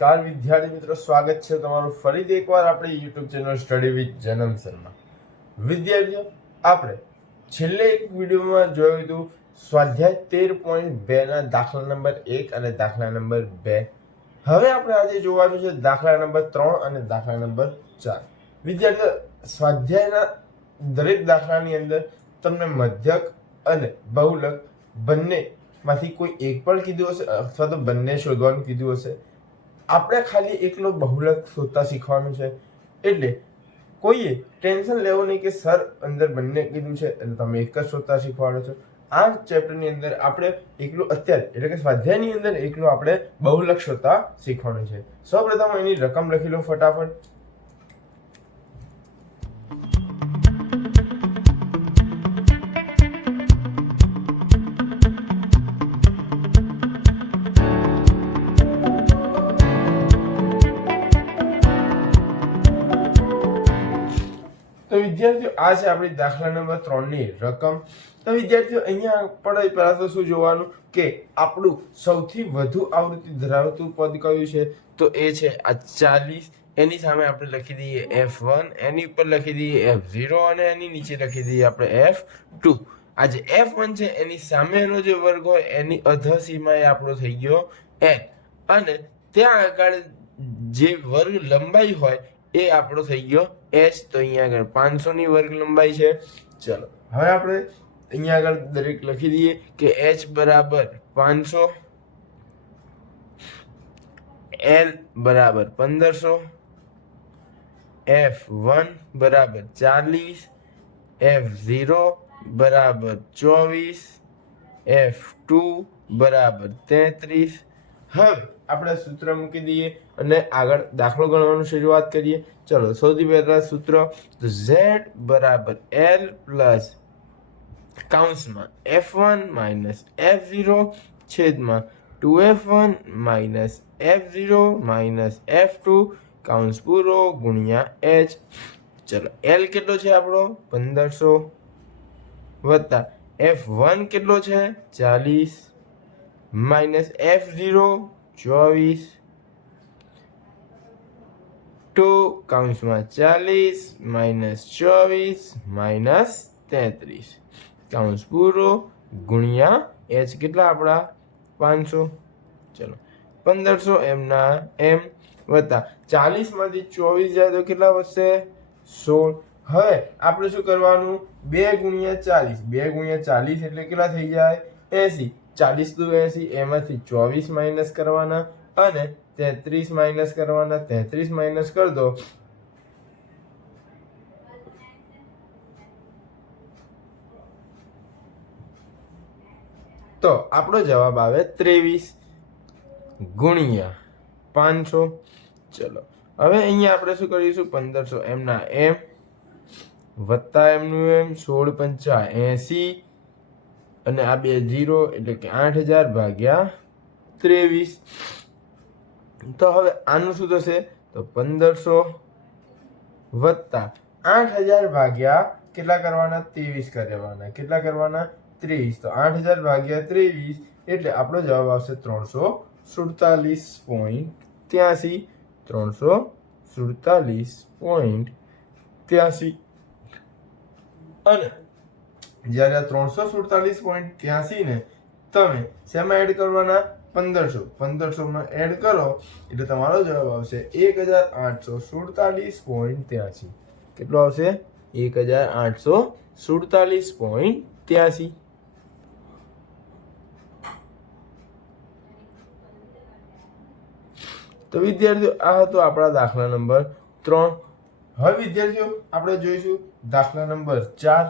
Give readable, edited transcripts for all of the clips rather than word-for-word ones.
નમસ્કાર વિદ્યાર્થી મિત્રો, સ્વાગત છે તમારું ફરીથી એકવાર આપણી યુટ્યુબ ચેનલ સ્ટડી વિથ જનમ શર્મા. વિદ્યાર્થીઓ, આપણે છેલ્લે એક વિડીયોમાં જોયું હતું સ્વાધ્યાય 13.2 ના દાખલા નંબર 1 અને દાખલા નંબર 2. હવે આપણે આજે જોવાનું છે દાખલા નંબર 3 અને દાખલા નંબર 4. વિદ્યાર્થીઓ, સ્વાધ્યાયના દરેક દાખલાની અંદર તમને મધ્યક અને બહુલક બંને માંથી કોઈ એક પણ કીધું હશે અથવા તો બંને શોધવાનું કીધું હશે. આપણે ખાલી એકલો બહુલક શોધતા શીખવાનું છે, એટલે કોઈએ ટેન્શન લેવું નહીં કે સર અંદર બંને કીધું છે અને તમે એક જ શોધતા શીખવાડો છો. આ ચેપ્ટરની અંદર આપણે એકલું અત્યારે એટલે કે સ્વાધ્યાયની અંદર એકલું આપણે બહુલક શોધતા શીખવાનું છે. સૌપ્રથમ એની રકમ લખી લો ફટાફટ. તો વિદ્યાર્થીઓ, આ છે આપણી દાખલા નંબર 3 ની રકમ. તો વિદ્યાર્થીઓ, અહીંયા આપણે પહેલા તો શું જોવાનું કે આપણું સૌથી વધુ આવૃત્તિ ધરાવતું પદ કયું છે, તો એ છે આ 40. એની સામે આપણે લખી દઈએ F1, એની ઉપર લખી દઈએ F0 અને એની નીચે લખી દઈએ આપણે F2. આ જે F1 છે એની સામેનો જે વર્ગ હોય એની અધસીમાએ આપણો થઈ ગયો n, અને ત્યાં આગળ જે વર્ગ લંબાઈ હોય એ આપણો થઈ ગયો h. તો અહીંયા આગળ 500 ની વર્ગ લંબાઈ છે. ચલો હવે આપણે અહીંયા આગળ દરેક લખી દઈએ કે h બરાબર 500, l બરાબર 1500, f1 બરાબર 40, f0 બરાબર 24, f2 બરાબર 33. હવે આપણે સૂત્ર મૂકી દઈએ અને આગળ દાખલો ગણવાનું શરૂઆત કરીએ. ચલો, સૌથી પહેલા સૂત્ર z બરાબર l પ્લસ કૌંસમાં f1 માઇનસ f0 છેદમાં 2f1 minus f0 minus f2 કૌંસ પૂરો ગુણ્યા h. ચલો, l કેટલો છે આપણો 1500 વત્તા f1 કેટલો છે 40 માઇનસ f0 24 2 કૌંસમાં 40 માઇનસ 24 માઇનસ 33 કૌંસ પૂરો ગુણ્યા h કેટલા આપણા 500. ચલો, 1500 એમના એમ વત્તા 40 માંથી 24 જાય તો કેટલા વધશે 16. હવે આપણે શું કરવાનું 2 ગુણ્યા 40, 2 ગુણ્યા 40 એટલે કેટલા થઈ જાય 80. 40 દુ 80, એમાંથી 24 માઇનસ કરવાના અને 33 માઇનસ કરવાના. 33 માઇનસ કર દો તો આપણો જવાબ આવે 23 ગુણ્યા 500. ચલો, હવે અહીંયા આપણે શું કરીશું 1500 એમના એમ વત્તા એમનું એમ 16 પંચા 80 અને આ બે 0 એટલે કે 8000 ભાગ્યા 23. તો હવે આનું શું થશે તો 1500 વત્તા 8000 ભાગ્યા કેટલા કરવાના 23 કરવાના. કેટલા કરવાના 23. તો 8000 ભાગ્યા 23 એટલે આપણો જવાબ આવશે 347.83. 347.83. અને જ્યારે આ 347.83 ને તમે શેમાં એડ કરવાના 1500 માં એડ કરો એટલે તમારો જવાબ આવશે 1847.83. કેટલો આવશે 1847.83. તો વિદ્યાર્થીઓ, આ હતો આપણા દાખલા નંબર 3. હવે વિદ્યાર્થીઓ, આપણે જોઈશું દાખલા નંબર 4.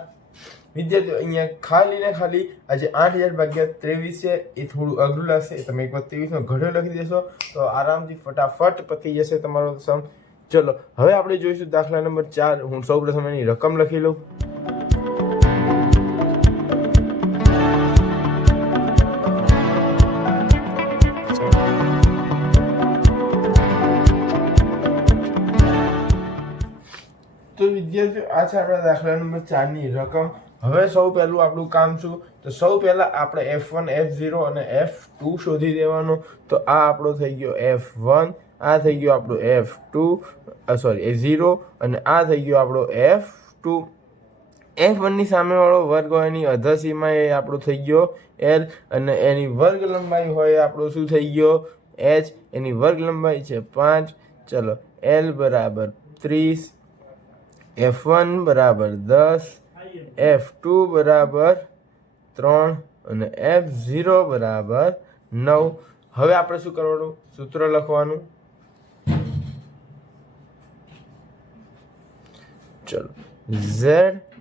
વિદ્યાર્થીઓ, અહીંયા ખાલી ને ખાલી આજે 8000 ભાગ્યા 23 છે એ થોડું અઘરું લાગશે. તમે એકવાર 23 નો ઘડિયો લખી દેશો તો આરામથી ફટાફટ પતી જશે તમારો સમ. ચલો, હવે આપણે જોઈશું દાખલા નંબર 4. હું સૌપ્રથમ એની રકમ લખી લઉં. તો વિદ્યાર્થીઓ, આ છે આપણા દાખલા નંબર 4 ની રકમ. હવે સૌ પહેલું આપણું કામ શું, તો સૌ પહેલા આપણે F1, F0 અને F2 શોધી દેવાનો. તો આ આપણો થઈ ગયો F1 આ થઈ ગયો આપણો F2 સોરી F0 અને આ થઈ ગયો આપણો F2. F1ની સામેવાળો વર્ગ હોય એની અધર સીમા એ આપણો થઈ ગયો L અને એની વર્ગ લંબાઈ હોય આપણો શું થઈ ગયો H. એની વર્ગ લંબાઈ છે 5. ચલો L બરાબર 30, F1 બરાબર 10, F2 બરાબર 3 અને F0 બરાબર 9. હવે આપણે શું કરવાનું? સૂત્ર લખવાનું. ચલો Z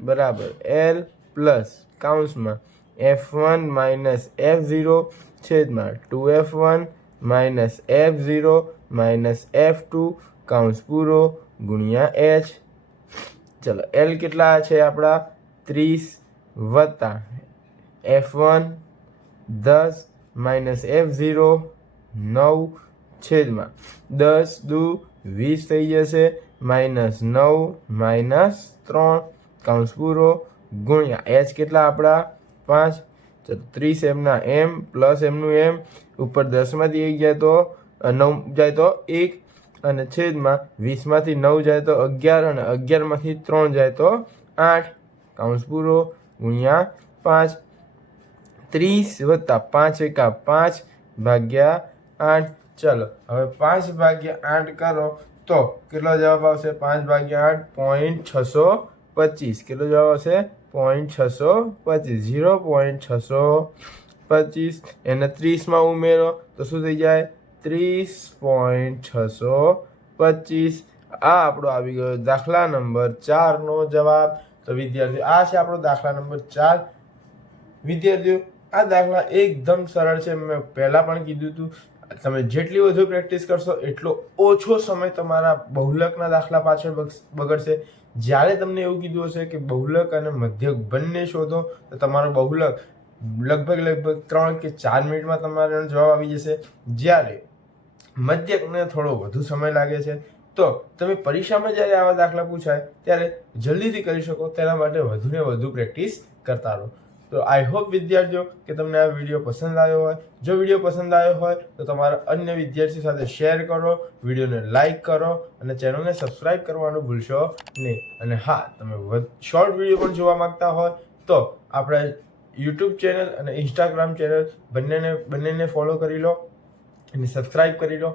બરાબર L પ્લસ કૌંસમાં F1 માઇનસ F0 છેદમાં 2F1 minus F0 minus F2 કૌંસ પૂરો ગુણ્યા H. ચલો L કેટલા છે આપણા 30 વત્તા F1 10 માઇનસ F0 9 છેદમાં 10 દુ 20 થઈ જશે માઇનસ 9 માઇનસ 3 કૌંસ પૂરો ગુણ્યા H કેટલા આપણા 5. ચલો 30 એમના M પ્લસ એમનું M ઉપર 10માંથી 1 જાય તો 9 જાય તો 1 અને છેદમાં 20માંથી 9 જાય તો 11 અને 11માંથી 3 જાય તો 8 કૌંસ પૂરો ગુણ્યા 5. 30 વત્તા 5 એકા 5 ભાગ્યા 8. ચલો હવે 5 ભાગ્યા 8 કરો તો કેટલો જવાબ આવશે? 5 ભાગ્યા 8 .625. કેટલો જવાબ આવશે? 0.625. એને 30માં ઉમેરો તો શું થઈ જાય? 30.625. આ આપણો આવી ગયો દાખલા નંબર 4 નો જવાબ. તો વિદ્યાર્થીઓ આ છે આપણો દાખલા નંબર 4. વિદ્યાર્થીઓ આ દાખલા એકદમ સરળ છે. મેં પહેલાં પણ કીધું હતું તમે જેટલી વધુ પ્રેક્ટિસ કરશો એટલો ઓછો સમય તમારા બહુલકના દાખલા પાછળ બગડશે. જ્યારે તમને એવું કીધું હશે કે બહુલક અને મધ્યક બંને શોધો તો તમારો બહુલક લગભગ 3 કે 4 મિનિટમાં તમારો જવાબ આવી જશે. જ્યારે મધ્યકને થોડો વધુ સમય લાગે છે. તો તમે પરીક્ષામાં જ્યારે આવા દાખલા પૂછાય ત્યારે જલ્દીથી કરી શકો તેના માટે વધુને વધુ પ્રેક્ટિસ કરતા રહો. તો આઈ હોપ વિદ્યાર્થીઓ કે તમને આ વિડીયો પસંદ આવ્યો હોય. જો વિડીયો પસંદ આવ્યો હોય તો તમારા અન્ય વિદ્યાર્થીઓ સાથે શેર કરો, વિડીયોને લાઇક કરો અને ચેનલને સબસ્ક્રાઇબ કરવાનું ભૂલશો નહીં. અને હા, તમે શોર્ટ વિડીયો પણ જોવા માંગતા હોય તો આપણા યુટ્યુબ ચેનલ અને ઇન્સ્ટાગ્રામ ચેનલ બંનેને ફોલો કરી લો અને સબસ્ક્રાઇબ કરી લો.